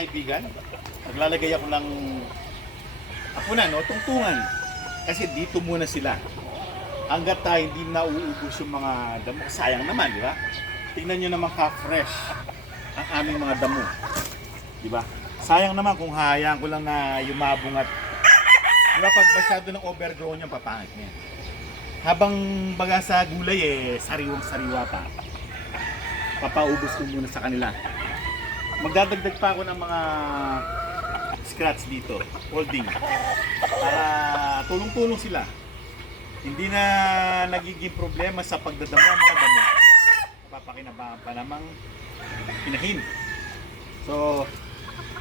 kaibigan, naglalagay ako ng tungtungan. Kasi dito muna sila. Hanggat tayo hindi nauubos yung mga damo. Sayang naman, di ba? Tingnan nyo naman ka-fresh ang aming mga damo. Di ba? Sayang naman kung hayaan ko lang na yumabong at di ba, pag masyado ng overgrown yan, papangit niya. Habang baga sa gulay sariwang-sariwa pa. Papaubos ko muna sa kanila. Magdadagdag pa ako ng mga scratch dito, holding, para tulong-tulong sila. Hindi na nagiging problema sa pagdadamo ang mga damo. Papakinabangan pa namang pinahin. So,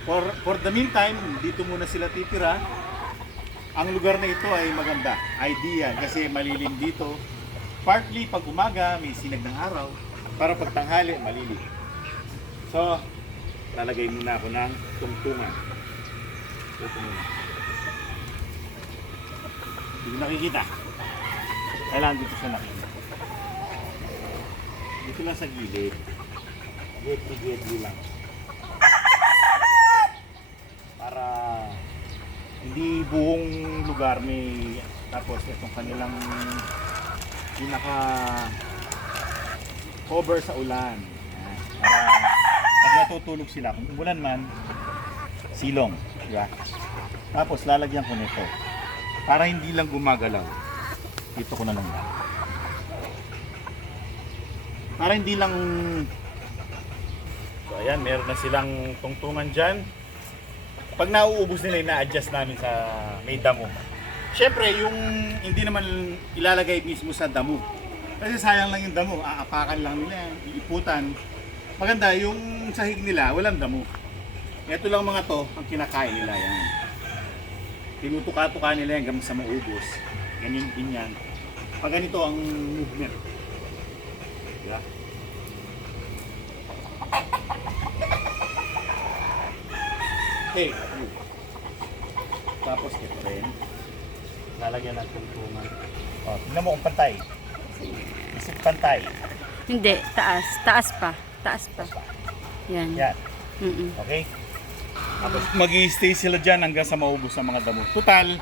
for the meantime, dito muna sila titira. Ang lugar na ito ay maganda, ideal, kasi malilim dito. Partly pag umaga, may sinag ng araw, para pag tanghali, malilim. So, lalagay muna ako ng tungtungan. Ito muna. Hindi nakikita. Kailangan dito siya nakikita. Dito lang sa gilid. Gilid lang. Para hindi buong lugar may tapos itong kanilang pinaka cover sa ulan. Para pag natutulog sila, kung umulan man, silong. Diba? Tapos lalagyan ko nito. Para hindi lang gumagalaw. Dito ko na lang. Para hindi lang... So ayan, meron na silang tungtungan dyan. Pag nauubos nila, ina-adjust namin sa may damo. Siyempre, yung hindi naman ilalagay mismo sa damo. Kasi sayang lang yung damo. Aapakan lang nila, iiputan. Maganda, yung sahig nila, walang damo. Ito lang mga to, ang kinakain nila yan. Tinutuka-tuka nila yan hanggang sa maubos. Ganyan din yan. Pag ganito ang movement. Yeah. Okay. Tapos ito rin. Lalagyan ng tungtungan. O, tignan mo kung pantay. Isip pantay. Hindi, taas. Taas pa. Taas pa. Yan. Yan. Okay? Tapos mag-i-stay sila dyan hanggang sa maubos ang mga damo. Total,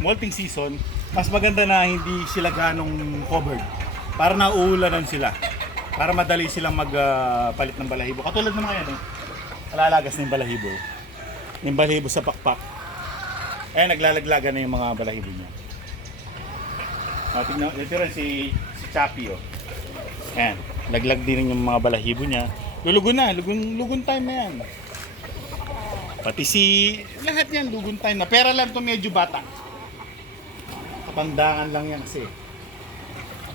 molting season, mas maganda na hindi sila ganong covered. Para nauulanan sila. Para madali silang magpalit ng balahibo. Katulad ng mga yan, alalagas na yung balahibo. Yung balahibo sa pakpak. Eh, naglalaglagan na yung mga balahibo niya. Tignan, ito rin si Chappy, oh. Ayan, laglag din yung mga balahibo niya. Lulugon na, lugon time na yan. Pati lahat yan, lugon time na. Pera lang to medyo bata. Kapandangan lang yan kasi.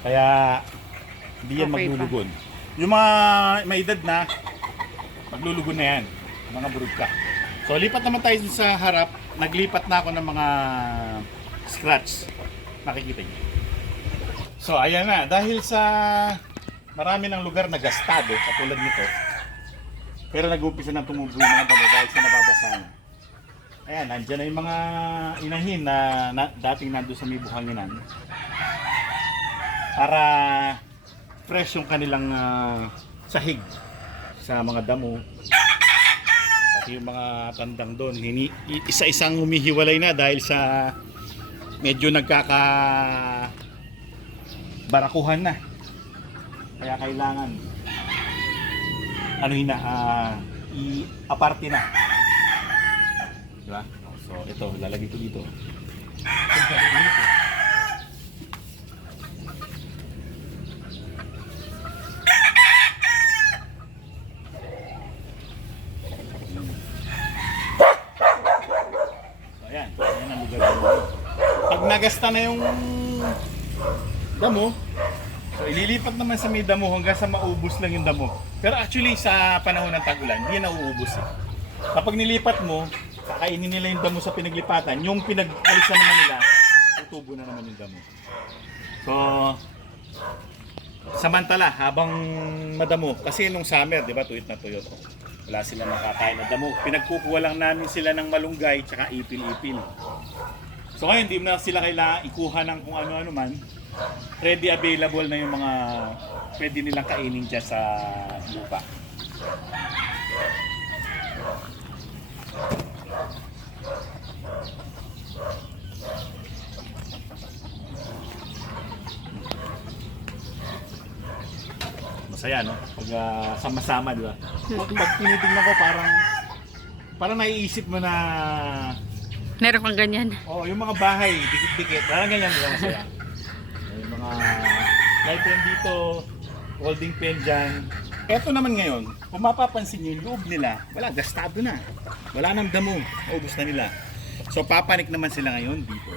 Kaya, hindi yan Okay maglulugon. Yung mga may edad na, maglulugon na yan. Mga burugka. So, lipat naman tayo sa harap. Naglipat na ako ng mga scratch. Nakikita niyo. So, ayan na. Dahil sa marami ng lugar na gastado, katulad nito, pero nag-uumpisa ng tumubo yung mga damo dahil sa nababasa na. Ayan, nandiyan na yung mga inahin na dating nandun sa may buhanginan. Para fresh yung kanilang sahig sa mga damo. Pati yung mga tandang doon. Isa-isang humihiwalay na dahil sa medyo barakuhan na. Kaya kailangan i-aparte na. Diba? So ito, lalagay ko dito. So ayan, ayan ang lugar dito. Pag nagasta na yung damo, so ililipat naman sa may damo hanggang sa maubos lang yung damo. Pero actually sa panahon ng tag-ulan, hindi na nauubos eh. Kapag nilipat mo, kakainin nila yung damo sa pinaglipatan, yung pinag-alisan naman nila, tutubo na naman yung damo. So, samantala, habang madamo, kasi nung summer, di ba, tuyot na tuyot. Wala sila nakakain na damo. Pinagkukuha lang namin sila ng malunggay, tsaka ipil-ipil. So ngayon, hindi na sila kailangan ikuha ng kung ano-ano man. Ready available na yung mga pwede nilang kainin dyan sa lupa. saya, no? Pag sama-sama, di ba? Pag tinitingnan ko, parang naiisip mo na, Meron kang ganyan. yung mga bahay, dikit-dikit, parang ganyan, di ba? Masaya. Yung mga light pen dito, holding pen dyan. Eto naman ngayon, kung mapapansin nyo, yung loob nila, wala, gastado na. Wala nang damo, ubos na nila. So papanik naman sila ngayon dito.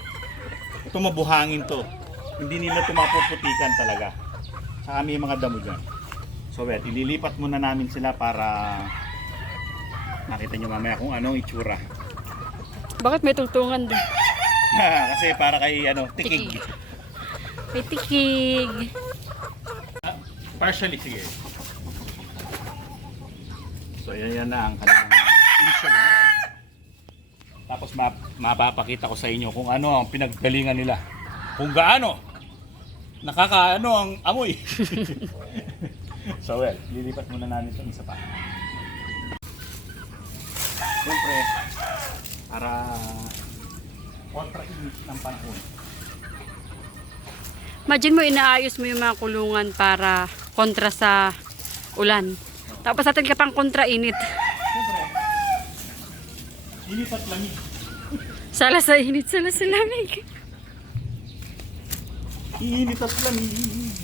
Ito mabuhangin to. Hindi nila ito mapuputikan talaga. Sa kami yung mga damo dyan. So well, ililipat muna namin sila para nakita nyo mamaya kung anong itsura. Bakit may tungtungan doon? Kasi para kay tikig. May tikig. Partially, sige. So yan na ang kanilang initial. Tapos mapapakita ko sa inyo kung ano ang pinaggalingan nila. Kung gaano nakakaano ang amoy. So well, lilipat muna namin itong isa pa. Siyempre, para kontra-init ng panahon. Imagine mo, inaayos mo yung mga kulungan para kontra sa ulan. Tapos natin ka pang kontra init. Siyempre, init at lamig. Sala sa init, sala sa lamig. Init at lamig.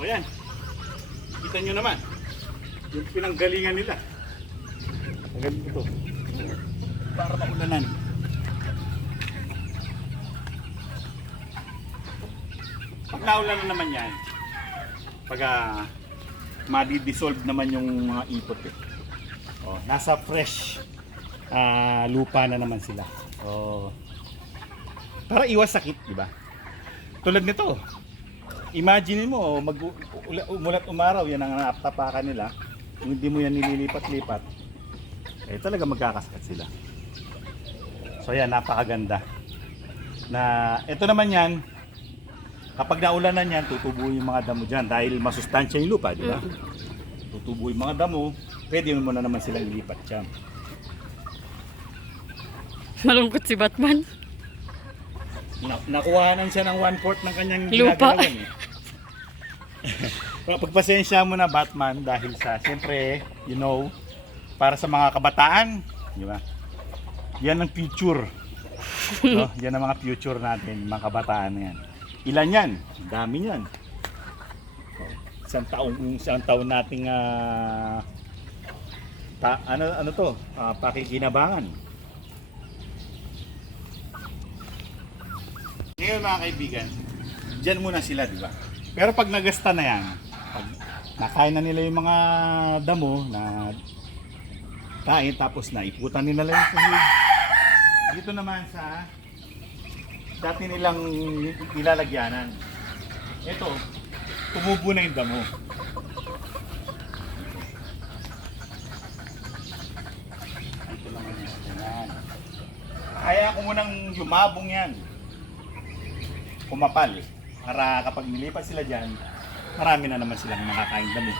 O yan. Kita nyo naman. Yung pinanggalingan nila. Agad ito. Para maulanan. Pag naulan na naman yan, pag madi-dissolve naman yung mga ipot eh. Nasa fresh lupa na naman sila. Para iwas sakit, di ba? Tulad nito. Imagine mo, umulat umaraw, yan ang naaptapakan nila. Kung hindi mo yan nililipat-lipat, talaga magkakasakit sila. So yan, napakaganda. Na ito naman yan, kapag naulanan yan, tutubo yung mga damo dyan dahil masustansya yung lupa, di ba? Tutubo yung mga damo, pwede mo na naman silang ilipat dyan. Malungkot si Batman. Nakuhanan siya ng 1/4 ng kanyang Lupa. ginagalawan eh. Pagpasensya mo na Batman dahil sa, siyempre, para sa mga kabataan, di ba? Yan ang future. Yan ang mga future natin, mga kabataan na yan. Ilan yan? Dami yan. Isang taon nating pakikinabangan. Ngayon mga kaibigan, dyan muna sila, di ba? Pero pag nagasta na yan, pag nakain na nila yung mga damo na kain, tapos naiputan nila yung sahig. Dito naman sa dati nilang nilalagyanan. Ito, tumubo na yung damo. Ito naman yan. Kaya ko munang yumabong yan. Kumapal. Para kapag nilipat sila dyan, marami na naman silang makakain damo.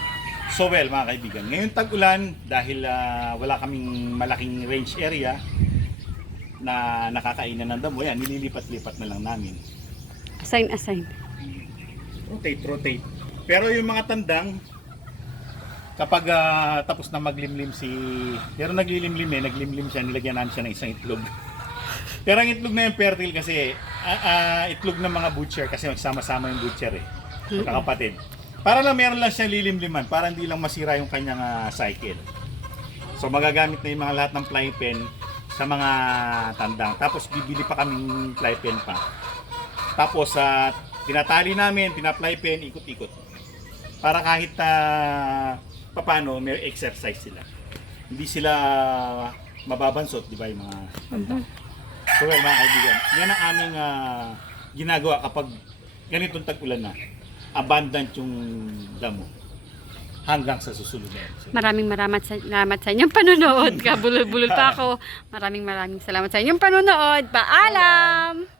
So well mga kaibigan, ngayon tag-ulan dahil wala kaming malaking range area na nakakainan ng damo, yan, nililipat-lipat na lang namin. Assign. Rotate. Pero yung mga tandang, kapag tapos na maglimlim pero naglimlim siya, nilagyan namin siya ng isang itlog. Pero ang itlog na yung fertile kasi, itlog ng mga butcher kasi magsama-sama yung butcher eh, kakapatid. Para lang meron lang siyang lilimliman, para hindi lang masira yung kanyang cycle. So magagamit na yung mga lahat ng fly pen sa mga tandang. Tapos bibili pa kaming fly pen pa. Tapos tinatali namin, pina-fly pen, ikot-ikot. Para kahit paano may exercise sila. Hindi sila mababansot, di ba yung mga tandang. So well, mga kaibigan, yan ang aming ginagawa kapag ganitong tag-ulan na. Abundant yung damo hanggang sa susunod na episode. Maraming salamat sa inyong panonood. Kabulol-bulol pa ako. Maraming salamat sa inyong panonood. Paalam!